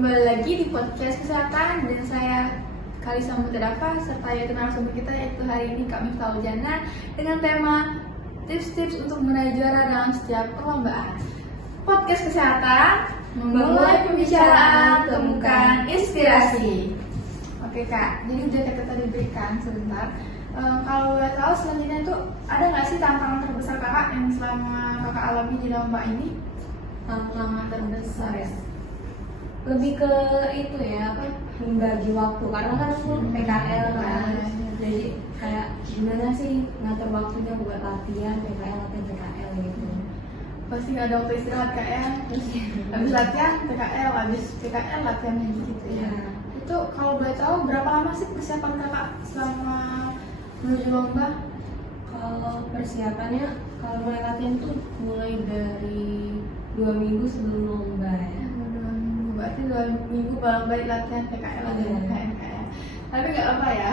kembali lagi di podcast kesehatan dan saya Kalisa Mutadafa serta yaitu narasumber kita yaitu hari ini Kak Miftahul Jannah dengan tema tips-tips untuk meraih juara dalam setiap perlombaan. Podcast kesehatan memulai pembicaraan, temukan inspirasi. Oke Kak, jadi udah kita tadi berikan sebentar. Kalau boleh tahu selanjutnya itu ada nggak sih tantangan terbesar kakak yang selama kakak alami di lomba ini? Tantangan terbesar ya lebih ke itu ya membagi waktu karena kan aku PKL kan, jadi kayak gimana sih ngatur waktunya buat latihan PKL gitu. Pasti nggak ada waktu istirahat kak ya, habis latihan PKL, habis PKL latihan gitu ya. Itu kalau boleh tahu berapa lama sih persiapan kakak selama menuju lomba? Kalau persiapannya kalau mulai latihan tuh mulai dari 2 minggu sebelum lomba ya. 2 minggu, berarti 2 minggu balik latihan PKL dan KMKL. Tapi nggak apa ya.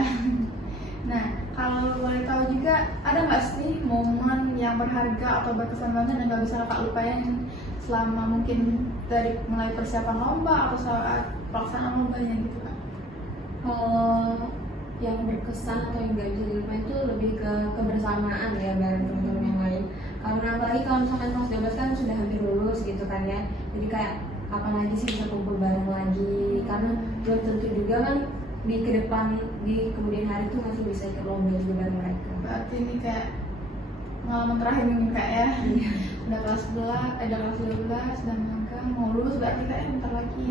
Nah, kalau boleh tahu juga ada nggak sih momen yang berharga atau berkesan banget yang nggak bisa kakak lupain selama mungkin dari mulai persiapan lomba atau saat pelaksanaan lombanya gitu kan? Kalau yang berkesan atau yang gak bisa dilupain itu lebih ke kebersamaan ya bareng teman-teman yang lain. Karena apalagi kalau misalkan kelas 12 kan sudah hampir lulus gitu kan ya. Jadi kayak kapan lagi sih bisa kumpul bareng lagi, karena belum tentu juga kan di kemudian hari itu masih bisa ikut lomba juga bareng mereka. Berarti ini kayak pengalaman terakhir mungkin kak ya. Udah kelas 11, udah kelas 12, udah magang, mau lulus berarti kayak bentar lagi.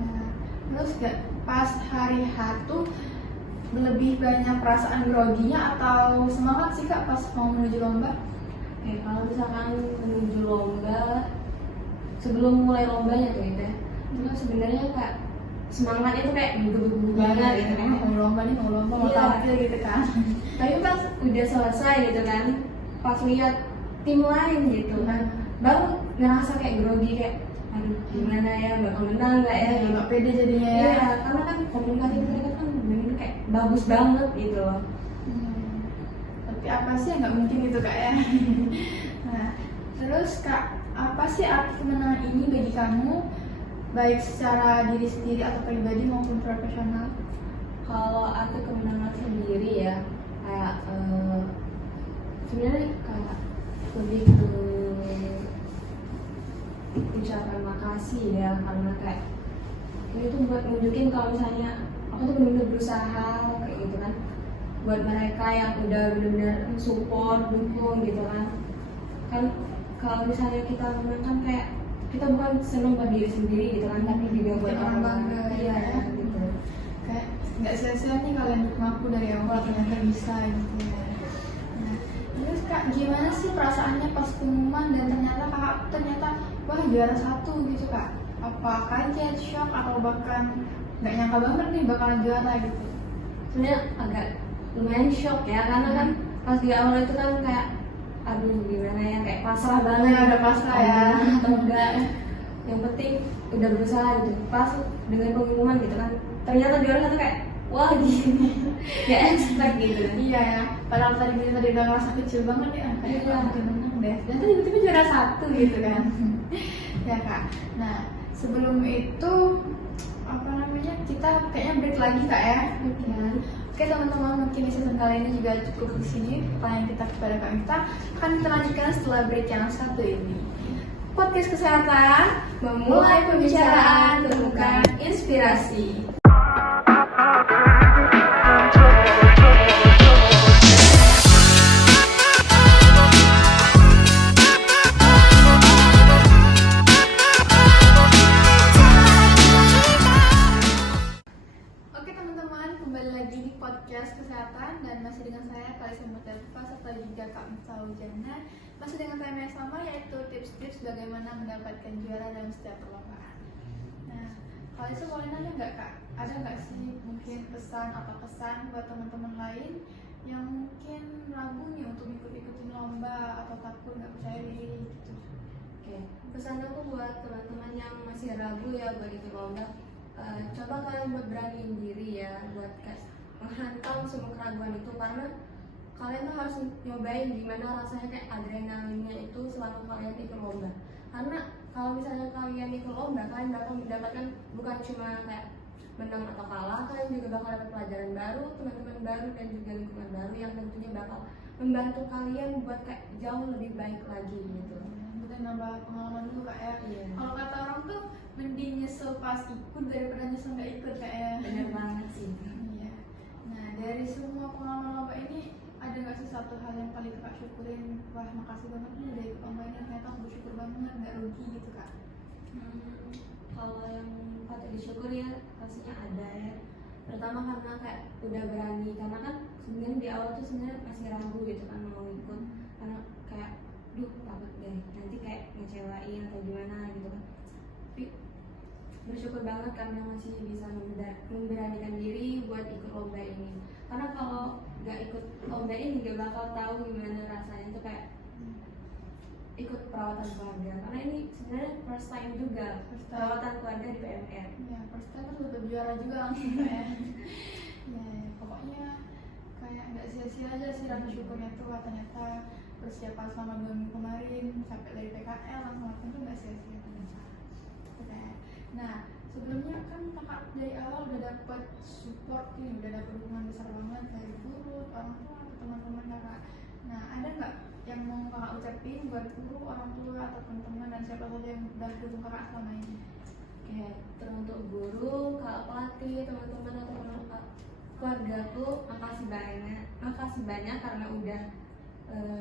Nah, terus gak pas hari H tuh lebih banyak perasaan groginya atau semangat sih kak pas mau menuju lomba? Oke, kalau misalkan menuju lomba, sebelum mulai lombanya tuh itu ya, itu sebenarnya kayak semangatnya tuh kayak menggebu-gebu banget gitu kan. Mau lomba nih, mau lomba, mau tampil gitu kan. Tapi pas udah selesai gitu kan, pas lihat tim lain gitu kan, baru ngerasa kayak grogi, kayak aduh gimana ya, bakal menang nggak ya, nggak pede jadinya ya. Iya, karena kan komunikasi mereka kan bener kayak bagus banget gitu loh. Tapi apa sih yang nggak mungkin gitu kak ya. Nah, terus kak, apa sih arti kemenangan ini bagi kamu, baik secara diri sendiri atau pribadi maupun profesional? Kalau arti kemenangan sendiri ya, kayak sebenarnya kayak lebih ke ucapan makasih ya, karena kayak ini tuh buat nunjukin kalau misalnya aku tuh benar-benar berusaha kayak gitu kan, buat mereka yang udah benar-benar support, dukung gitu kan. Kan kalau misalnya kita menang kan kayak kita bukan senang buat diri sendiri gitu kan, tapi juga buat orang bangga. Iya gitu. Kayak nggak sia-sia nih kalian dukung aku dari awal, ternyata bisa gitu ya. Nah, terus kak, gimana sih perasaannya pas pengumuman dan ternyata wah juara 1 gitu kak? Apa kaget, shock, atau bahkan nggak nyangka banget nih bakalan juara gitu? Sebenarnya agak lumayan shock ya, karena kan pas di awal itu kan kayak aduh gimana ya, kayak pasrah banget. Ada pasrah ya atau enggak, yang penting udah berusaha gitu. Pas dengan pengumuman gitu kan, ternyata juara 1 kayak wah gini, gak expect gitu kan. Iya ya, padahal tadi udah ngerasa kecil banget ya, kayak mungkin menang deh, dan tiba-tiba juara 1 gitu kan. Ya kak, nah sebelum itu kita kayaknya break lagi kak ya. Oke teman-teman, mungkin di season kali ini juga cukup di sini pertanyaan kita kepada Kak Mifta. Akan kita lanjutkan setelah break yang satu ini. Podcast kesehatan memulai pembicaraan, temukan inspirasi. Podcast kesehatan dan masih dengan saya Kalisa Mutadafa serta juga Kak Miftahul Jannah, masih dengan tema yang sama yaitu tips-tips bagaimana mendapatkan juara dalam setiap perlombaan. Nah, Kalisa boleh nanya nggak kak, ada nggak sih mungkin pesan atau kesan buat teman-teman lain yang mungkin ragu nih untuk ikut-ikutin lomba atau takut nggak percaya diri gitu? Oke, pesan aku buat teman-teman yang masih ragu ya buat ikut lomba, coba kalian beraniin diri ya buat menghantam semua keraguan itu, karena kalian tuh harus nyobain gimana rasanya kayak adrenalinnya itu selama kalian ikut lomba. Karena kalau misalnya kalian ikut lomba, kalian bakal mendapatkan bukan cuma kayak menang atau kalah, kalian juga bakal dapat pelajaran baru, teman-teman baru, dan juga lingkungan baru yang tentunya bakal membantu kalian buat kayak jauh lebih baik lagi gitu. Udah nambah pengalaman dulu kak ya. Iya. Kalau kata orang tuh mending nyesel pas ikut daripada nyesel nggak ikut kak ya. Bener banget sih. Iya. Nah dari semua pengalaman lomba ini ada nggak sih satu hal yang paling kakak syukurin? Wah makasih banget nih udah ikut lomba ini, ternyata aku bersyukur banget nggak rugi gitu kak. Kalau yang patut disyukuri ya pastinya ada ya. Pertama karena kayak udah berani, karena kan sebenarnya di awal tuh sebenarnya masih ragu gitu kan mau ikut, karena kayak takut deh nanti kayak ngecewain atau gimana gitu kan. Tapi bersyukur banget karena masih bisa memberanikan diri buat ikut lomba ini. Karena kalau nggak ikut lomba ini nggak bakal tahu gimana rasanya tuh kayak ikut perawatan keluarga. Karena ini sebenarnya first time juga perawatan keluarga di PMR. Ya first time terus udah juara juga langsung kayak. Ya pokoknya kayak nggak sia-sia aja sih rasa syukurnya tuh, ternyata persiapan selama 2 minggu kemarin sampai dari PKL langsung tuh nggak sia-sia ternyata. Oke. Nah sebelumnya kan kakak dari awal udah dapet support nih, udah dapet dukungan besar banget dari guru, orang tua, atau teman-teman kakak. Nah ada nggak yang mau kakak ucapin buat guru, orang tua, atau teman-teman dan siapa saja yang udah dukung kakak selama ini? Oke, teruntuk guru, kakak pelatih, teman-teman atau keluargaku, makasih banyak karena udah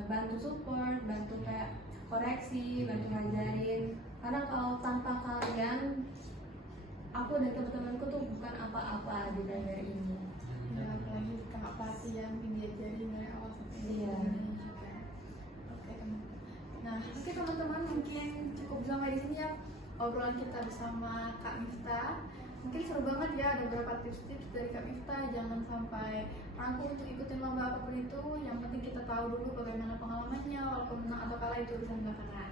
bantu support, bantu kayak koreksi, bantu ngajarin. Karena kalau tanpa kalian, aku dan teman-temanku tuh bukan apa-apa di daerah ini. Ya apalagi kakak pelatih yang diajarin dari awal sampai Iya. Oke teman. Nah oke teman-teman, mungkin cukup sampai di sini ya obrolan kita bersama Kak Miftah. Mungkin seru banget ya, ada beberapa tips-tips dari Kak Miftah. Jangan sampai ragu untuk ikutin lomba apapun itu. Yang penting kita tahu dulu bagaimana pengalamannya, walaupun menang atau kalah itu urusan belakangan.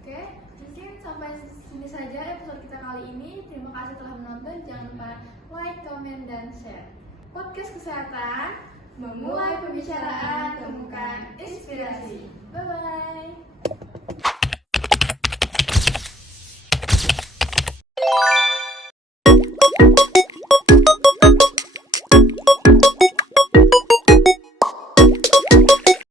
Oke, mungkin sampai sini saja episode kita kali ini. Terima kasih telah menonton. Jangan lupa like, comment, dan share. Podcast Kesehatan, memulai pembicaraan, temukan inspirasi. Bye-bye.